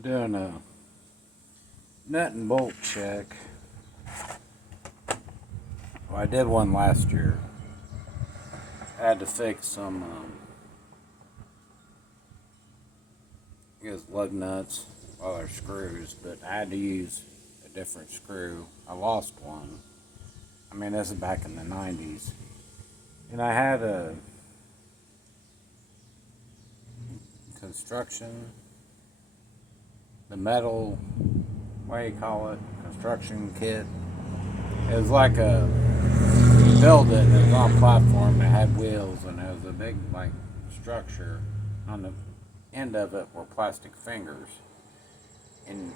Doing a nut and bolt check. Well, I did one last year. I had to fix some I guess lug nuts, well, they're screws, but I had to use a different screw. I lost one. I mean, this is back in the 90s. And I had a construction, the metal, what do you call it, construction kit. It was like you build it and it was on a platform that had wheels, and it was a big like structure. On the end of it were plastic fingers, and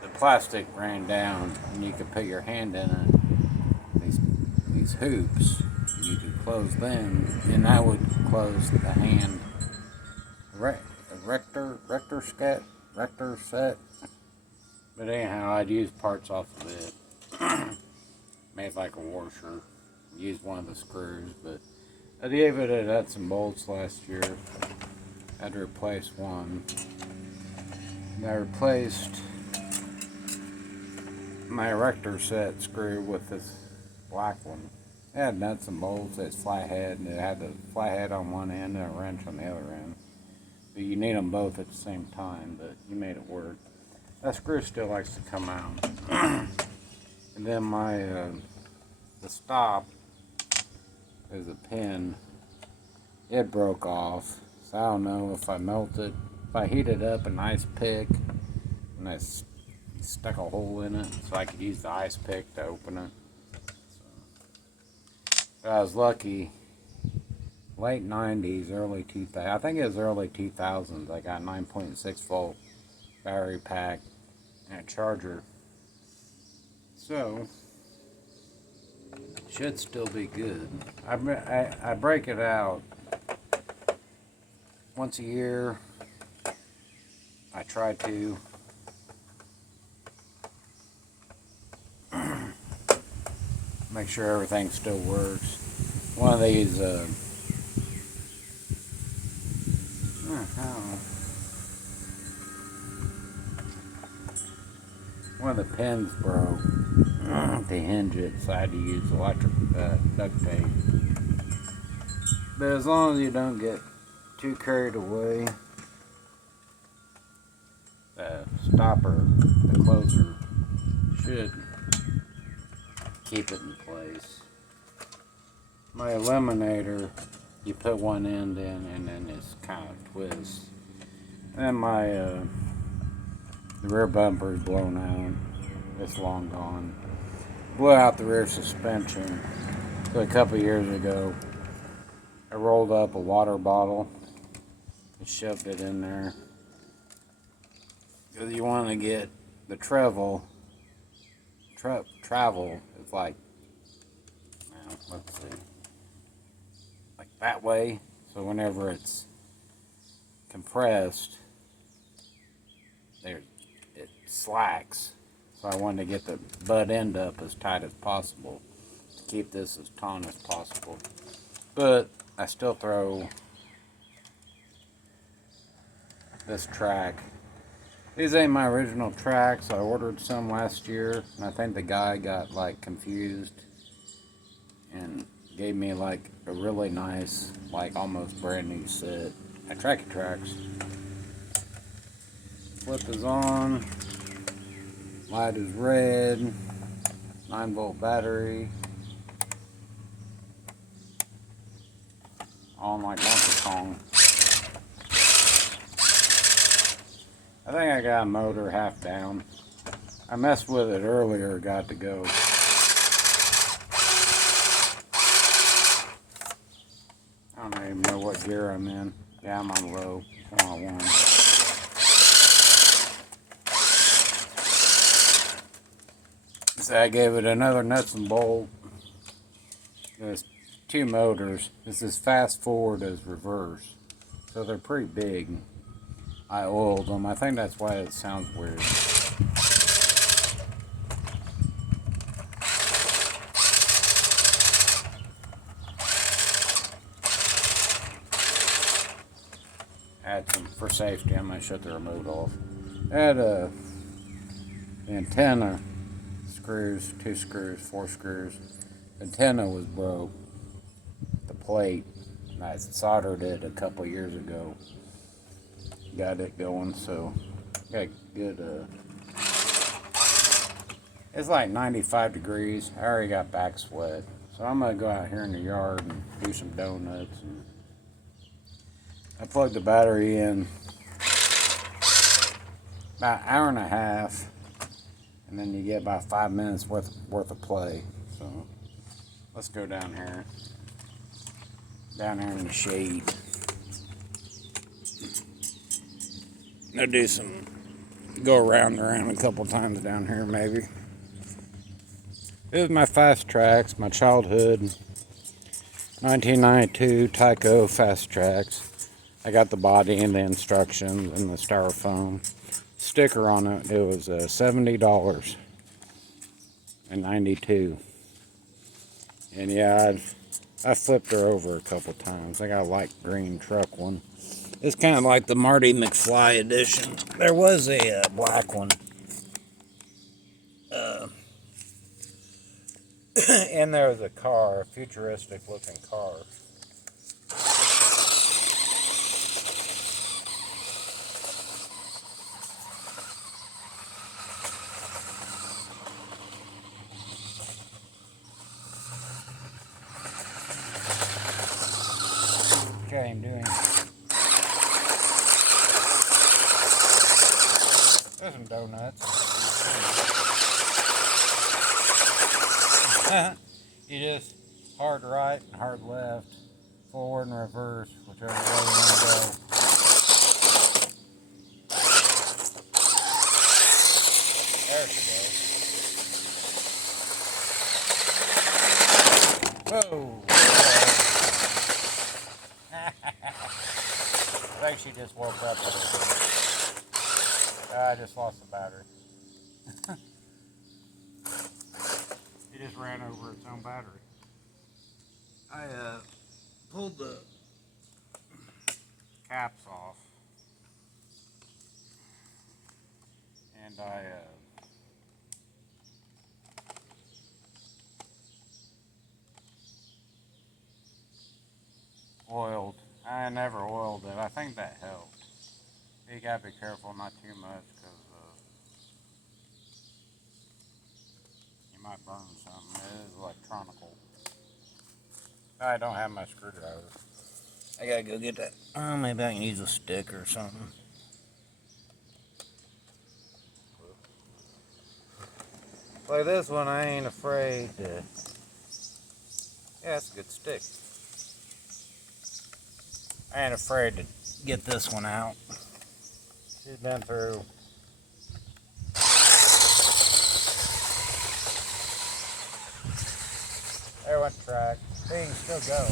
the plastic ran down and you could put your hand in it, these hoops, and you could close them, and that would close the hand. Rector set. But anyhow, I'd use parts off of it. Made like a washer. Used one of the screws, but I gave it a nuts and bolts last year. Had to replace one. And I replaced my rector set screw with this black one. It had nuts and bolts, it's flathead, and it had the flathead on one end and a wrench on the other end. But you need them both at the same time, but you made it work. That screw still likes to come out. And then the stop is a pin. It broke off, so I don't know if I melted. If I heated up an ice pick and I stuck a hole in it so I could use the ice pick to open it. But I was lucky. Late 90s, early 2000s. I think it was early 2000s. I got 9.6 volt battery pack and a charger. So, should still be good. I break it out once a year. I try to. Make sure everything still works. One of these one of the pins broke to hinge it, so I had to use electric duct tape. But as long as you don't get too carried away, the stopper, the closer, should keep it in place. My eliminator, you put one end in and then it's kind of twists. And my the rear bumper is blown out. It's long gone. Blew out the rear suspension. So a couple years ago, I rolled up a water bottle and shoved it in there. Because you want to get the travel. It's like, let's see, like that way. So whenever it's compressed, it slacks. So I wanted to get the butt end up as tight as possible to keep this as taut as possible. But I still throw this track. These ain't my original traxx. I ordered some last year, and I think the guy got like confused and gave me like a really nice, like almost brand new set. I traxx. Flip is on. Light is red. 9-volt battery. On like Donkey Kong. I think I got a motor half down. I messed with it earlier, got to go. I don't even know what gear I'm in. Yeah, I'm on low. I'm on 1. So I gave it another nuts and bolt. There's 2 motors. This is fast forward as reverse. So they're pretty big. I oiled them. I think that's why it sounds weird. Add some for safety. I'm going to shut the remote off. Had a antenna screws, 2 screws, 4 screws. Antenna was broke. The plate. And I soldered it a couple years ago. Got it going, so got good. It's like 95 degrees. I already got back sweat, so I'm gonna go out here in the yard and do some donuts. And I plugged the battery in about an hour and a half, and then you get about 5 minutes worth of play. So let's go down here in the shade. I'll do some, go around a couple times down here maybe. This is my fast traxx, my childhood 1992 Tyco fast traxx. I got the body and the instructions and the styrofoam sticker on it. It was $70 in '92. And yeah, I flipped her over a couple times. I got a light green truck one. It's kind of like the Marty McFly edition. There was a black one. And there was a car, a futuristic looking car. Okay, I'm doing. There's some donuts. You just hard right and hard left, forward and reverse, whichever way you want to go. There she goes. Whoa! I think she just woke up a little bit. I just lost the battery. It just ran over its own battery. I pulled the caps off, and I oiled. I never oiled it. I think that helped. You gotta be careful, not too much, because you might burn something. It is electronical. I don't have my screwdriver. I gotta go get that. Maybe I can use a stick or something. Like this one, I ain't afraid to. Yeah, that's a good stick. I ain't afraid to get this one out. She's been through. There went the track. Things still go.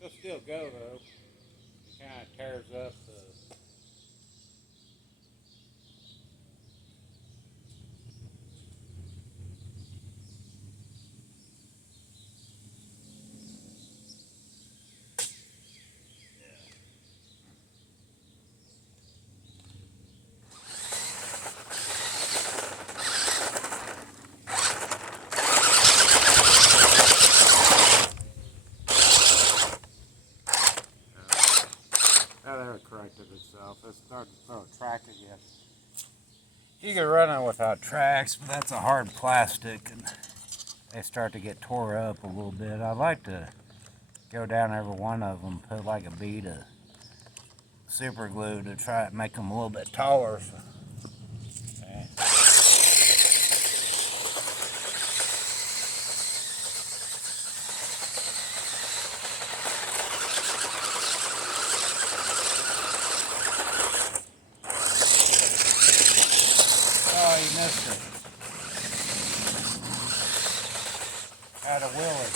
It'll still go though. It kind of tears up the. Corrected itself. It's starting to throw a track again. You can run it without tracks, but that's a hard plastic and they start to get tore up a little bit. I like to go down every one of them, put like a bead of super glue to try to make them a little bit taller. So. Okay. Oh, you missed it. Had a wheelie.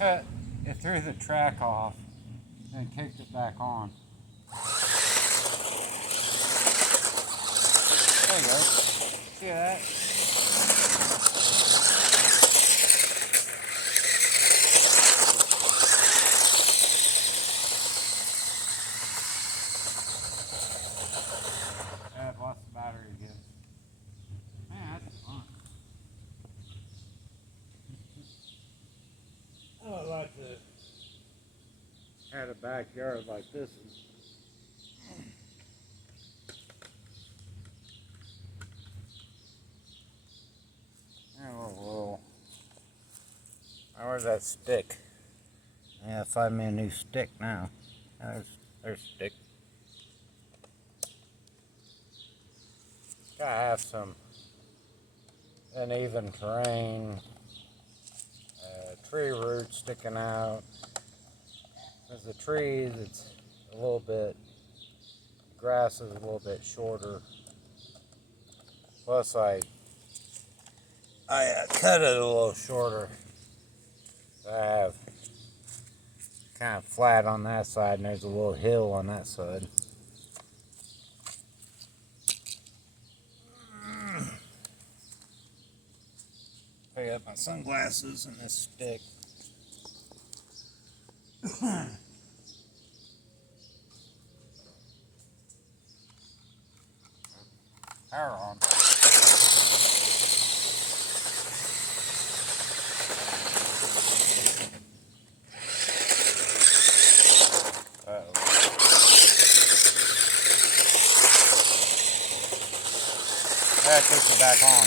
cut, it threw the track off and kicked it back on. There you go. See that? I've lost the battery again. Man, that's fun. I would like to have a backyard like this. Oh, where's that stick? Yeah, find me a new stick now. There's stick. Gotta have some uneven terrain, tree roots sticking out. As the trees, it's a little bit, grass is a little bit shorter. Plus I cut it a little shorter. I have kind of flat on that side, and there's a little hill on that side. Pick up my sunglasses and this stick. Power on. That takes it back on.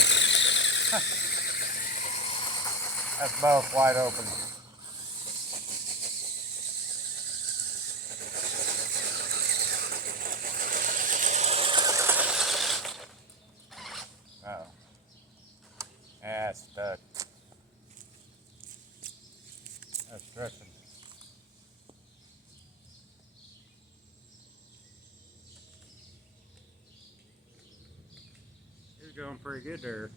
That's both wide open. Uh-oh. Yeah, it's stuck. That's stretching. It's going pretty good there.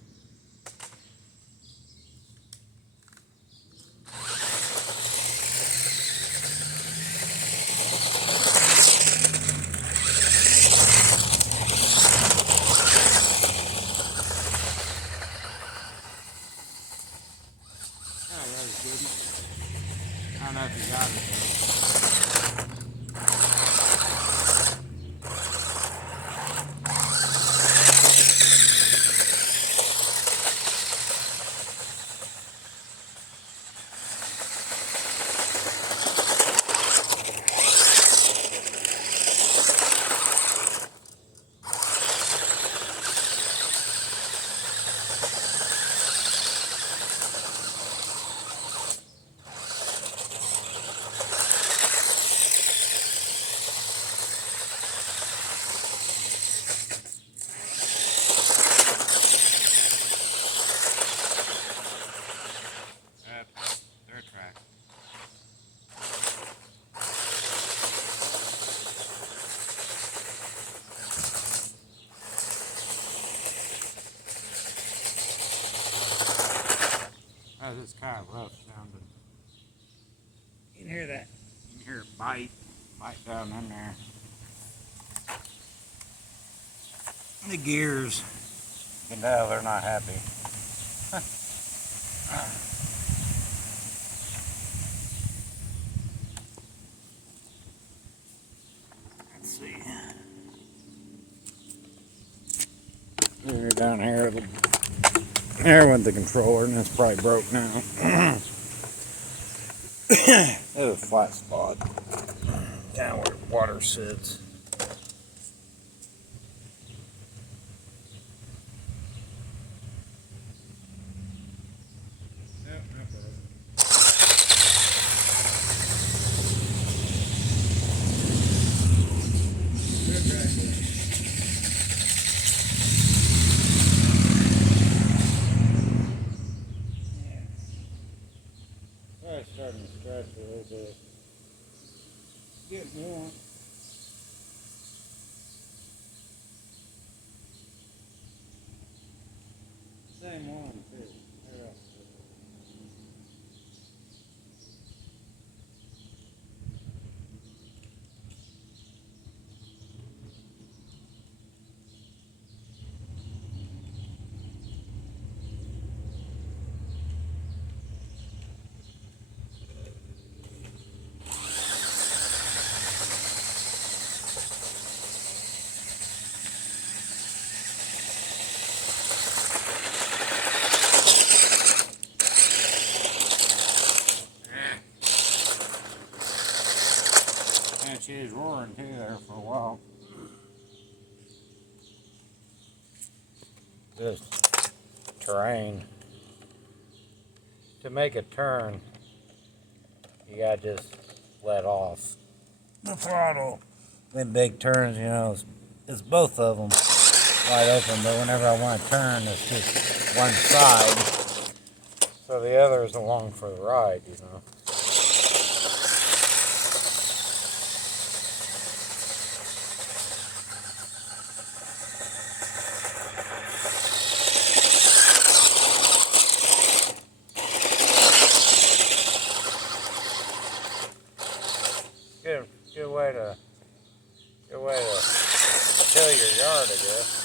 I don't know if you got it their track. Oh, this is kind of rough sounding. You can hear that. You can hear it bite down in there. The gears, you can tell they're not happy. Let's see. Here down here, there went the controller, and it's probably broke now. There's a flat spot down where water sits. Starting to stretch a little bit. Get more. Same one too. she was roaring too there for a while. This terrain. To make a turn, you gotta just let off the throttle. Them big turns, you know, it's both of them wide open, but whenever I want to turn, it's just one side. So the other is along for the ride, you know. Good way to till your yard, I guess.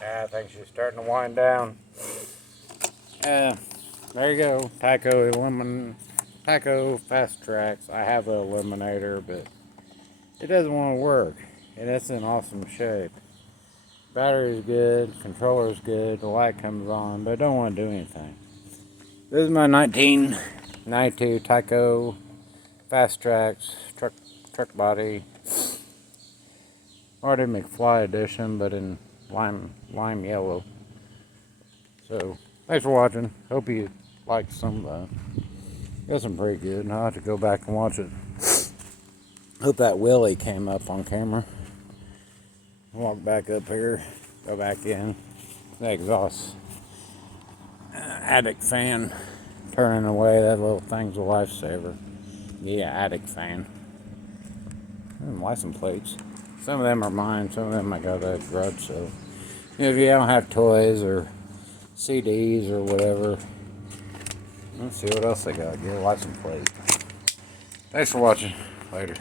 Yeah, I think she's starting to wind down. There you go, tyco fast traxx. I have an eliminator, but it doesn't want to work, and it's in awesome shape. Battery's good, controller's good, the light comes on, but I don't want to do anything. This is my 1992 tyco fast traxx truck body, Marty McFly edition, but in lime yellow. So thanks for watching. Hope you liked some of that. Got some pretty good. I'll have to go back and watch it. Hope that wheelie came up on camera. Walk back up here, go back in. The exhaust attic fan turning away. That little thing's a lifesaver. Yeah, attic fan. License plates. Some of them are mine. Some of them I got at garage. So if you don't have toys or CDs or whatever, let's see what else they got. Get a license plate. Thanks for watching. Later.